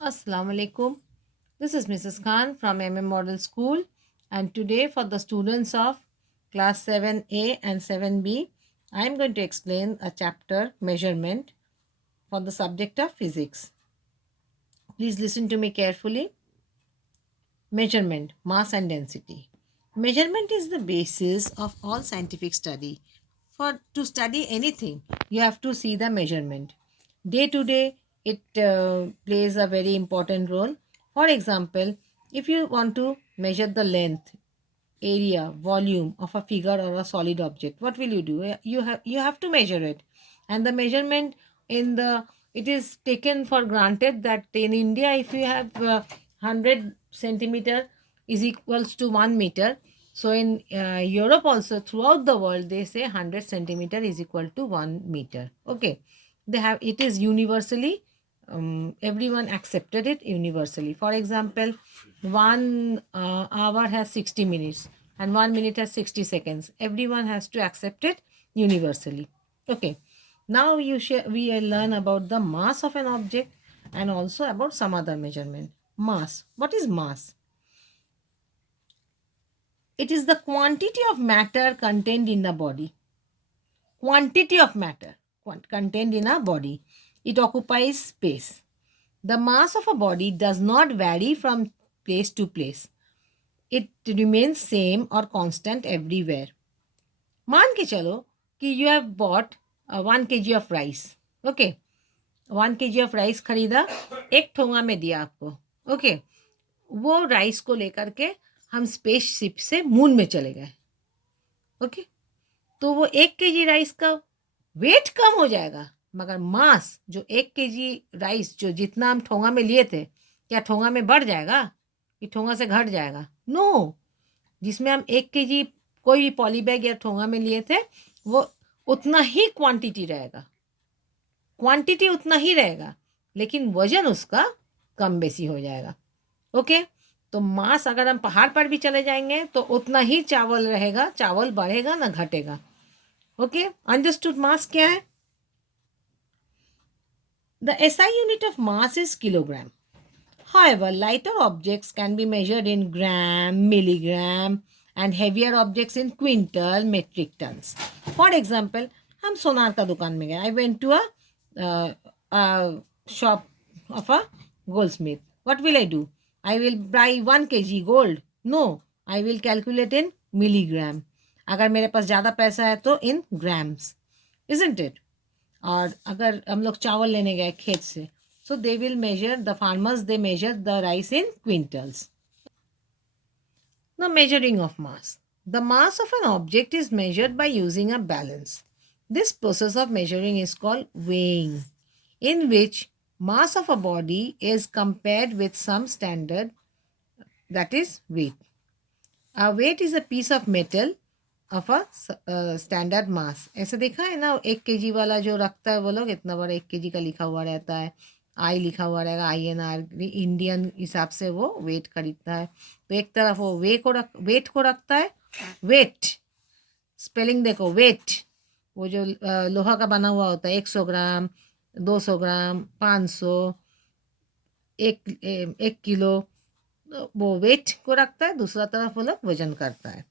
Assalamu alaikum. This is Mrs. Khan from MM Model School, and today for the students of class 7A and 7B, I am going to explain a chapter measurement for the subject of physics. Please listen to me carefully. Measurement, mass and density. Measurement is the basis of all scientific study. For to study anything, you have to see the measurement. Day to day, it plays a very important role. For example, if you want to measure the length, area, volume of a figure or a solid object, what will you do? You have to measure it, and the measurement in the it is taken for granted that in India, if you have 100 centimeter is equals to 1 meter. So in Europe also, throughout the world, they say 100 centimeter is equal to 1 meter. Okay, they have it is universally, everyone accepted it universally. For example, 1 hour has 60 minutes and 1 minute has 60 seconds. Everyone has to accept it universally. Okay, now we learn about the mass of an object and also about some other measurement. Mass. What is mass? It is the quantity of matter contained in the body. Quantity of matter contained in a body. It occupies space. The mass of a body does not vary from place to place. It remains same or constant everywhere. मान के चलो कि you have bought 1 kg of rice. Okay, 1 kg of rice खरीदा, एक ठोंगा में दिया आपको. Okay, वो राइस को लेकर के हम स्पेसशिप से मून में चले गए. ओके, तो वो 1 kg राइस का वेट कम हो जाएगा, मगर मास जो 1 kg राइस जो जितना हम ठोंगा में लिए थे, क्या ठोंगा में बढ़ जाएगा कि ठोंगा से घट जाएगा? नो, जिसमें हम 1 kg कोई भी पॉली बैग या ठोंगा में लिए थे, वो उतना ही क्वांटिटी रहेगा. क्वांटिटी उतना ही रहेगा, लेकिन वजन उसका कम बेसी हो जाएगा. ओके, तो मास अगर हम पहाड़ पर भी चले जाएंगे तो उतना ही चावल रहेगा, चावल बढ़ेगा ना घटेगा. Okay, understood. मास क्या है? The SI unit of mass is kilogram. However, lighter objects can be measured in gram, milligram, and heavier objects in quintal, metric tons. For example, हम सोनार का दुकान में गए. I went to a shop of a goldsmith. What will I do? I will buy 1 kg gold. No, I will calculate in milligram. अगर मेरे पास ज़्यादा पैसा है तो in grams. Isn't it? और अगर हम लोग चावल लेने गए खेत से, so they will measure, the farmers, they measure the rice in quintals. The measuring of mass. The mass of an object is measured by using a balance. This process of measuring is called weighing, in which mass of a body is compared with some standard, that is weight. A weight is a piece of metal of a standard mass. ऐसे देखा है ना, 1 kg वाला जो रखता है वो लोग, इतना बड़ा 1 kg का लिखा हुआ रहता है, आई लिखा हुआ रहेगा, INR, इंडियन हिसाब से वो वेट खरीदता है. तो एक तरफ वो वेट को रखता है. वेट स्पेलिंग देखो, वेट वो जो लोहा का बना हुआ होता है, 100 ग्राम, 200 ग्राम, 500, 1 किलो, वो वेट को रखता है. दूसरा तरफ वो लोग वजन करता है.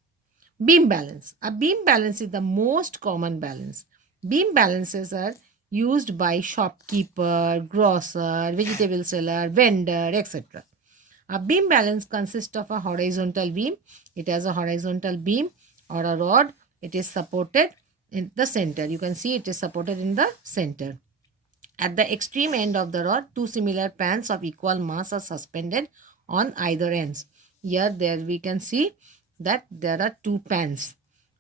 Beam balance. A beam balance is the most common balance. Beam balances are used by shopkeeper, grocer, vegetable seller, vendor, etc. A beam balance consists of a horizontal beam. It has a horizontal beam or a rod. It is supported in the center. You can see it is supported in the center. At the extreme end of the rod, two similar pans of equal mass are suspended on either ends. Here, there we can see that there are two pans.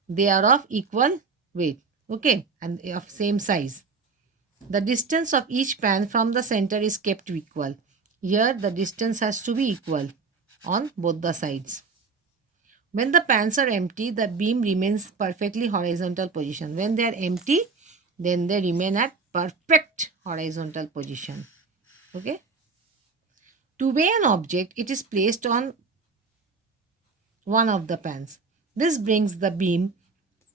They are of equal weight, okay, and of same size. The distance of each pan from the center is kept equal. Here, the distance has to be equal on both the sides. When the pans are empty, the beam remains perfectly horizontal position. When they are empty, then they remain at perfect horizontal position. Okay. To weigh an object, it is placed on one of the pans. This brings the beam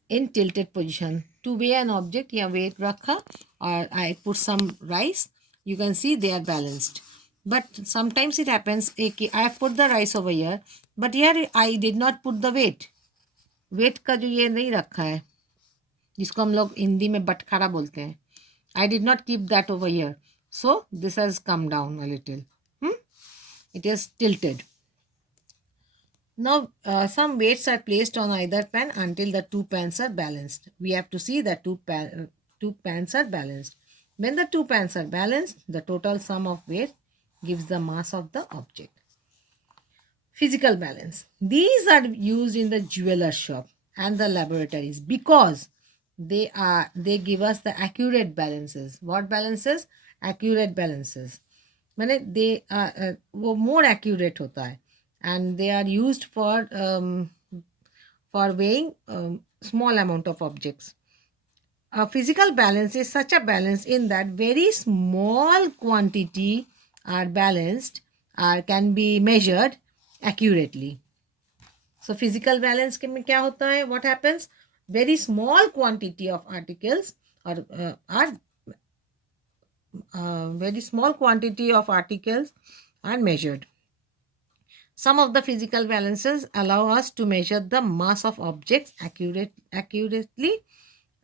in tilted position. To weigh an object, here weight rakha, or I put some rice. You can see they are balanced. but sometimes it happens I have put the rice over here, but here I did not put the weight. Weight का जो ये नहीं रखा है, जिसको हम लोग हिंदी में बटखारा बोलते हैं, I did not keep that over here, so this has come down a little. It is tilted. Now, some weights are placed on either pan until the two pans are balanced. We have to see that two pans are balanced. When the two pans are balanced, the total sum of weight gives the mass of the object. Physical balance. These are used in the jeweler shop and the laboratories because they give us the accurate balances. What balances? Accurate balances. मैंने दे वो more accurate होता है and they are used for weighing small amount of objects. A physical balance is such a balance in that very small quantity are balanced or can be measured accurately. So physical balance के में क्या होता है? What happens? Very small quantity of articles are very small quantity of articles are measured. Some of the physical balances allow us to measure the mass of objects accurately,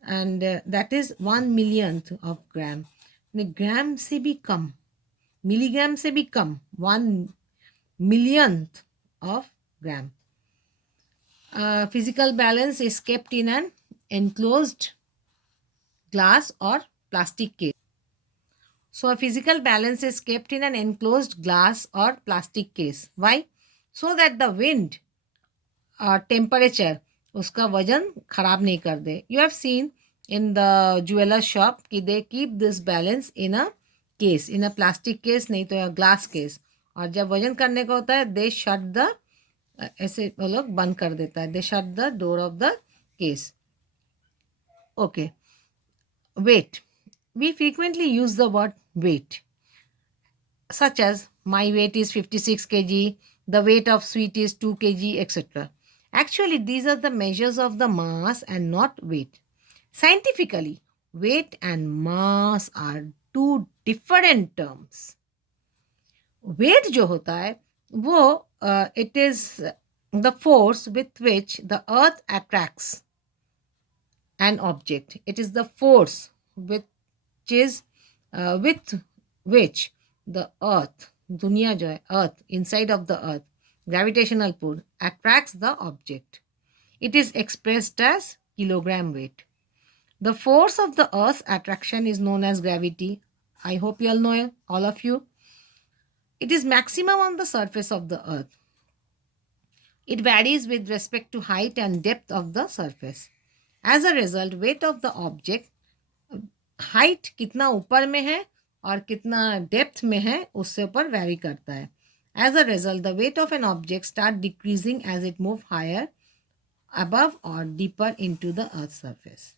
and that is 1 millionth of gram. ग्राम से भी कम, milligram से भी कम, 1 millionth of gram. Physical balance is kept in an enclosed glass or plastic case. So a physical balance is kept in an enclosed glass or plastic case. Why? So that the wind or temperature उसका वजन खराब नहीं कर दे. You have seen in the jeweler shop कि they keep this balance in a case, in a plastic case, नहीं तो glass case. और जब वजन करने का होता है they shut the ऐसे वो लोग बंद कर देता है. They shut the door of the case. Okay. Weight. We frequently use the word weight, such as my weight is 56 kg, the weight of sweet is 2 kg, etc. Actually, these are the measures of the mass and not weight. Scientifically, weight and mass are two different terms. Weight जो होता है वो it is the force with which the earth attracts an object. It is the force with which the earth, दुनिया जो है, earth, inside of the earth, gravitational pull attracts the object. It is expressed as kilogram weight. The force of the earth's attraction is known as gravity. I hope you all know it, all of you. It is maximum on the surface of the earth. It varies with respect to height and depth of the surface. As a result, weight of the object, height कितना ऊपर में है और कितना depth में है उससे ऊपर वैरी करता है. As a result, the weight of an object start decreasing as it move higher, above or deeper into the earth's surface.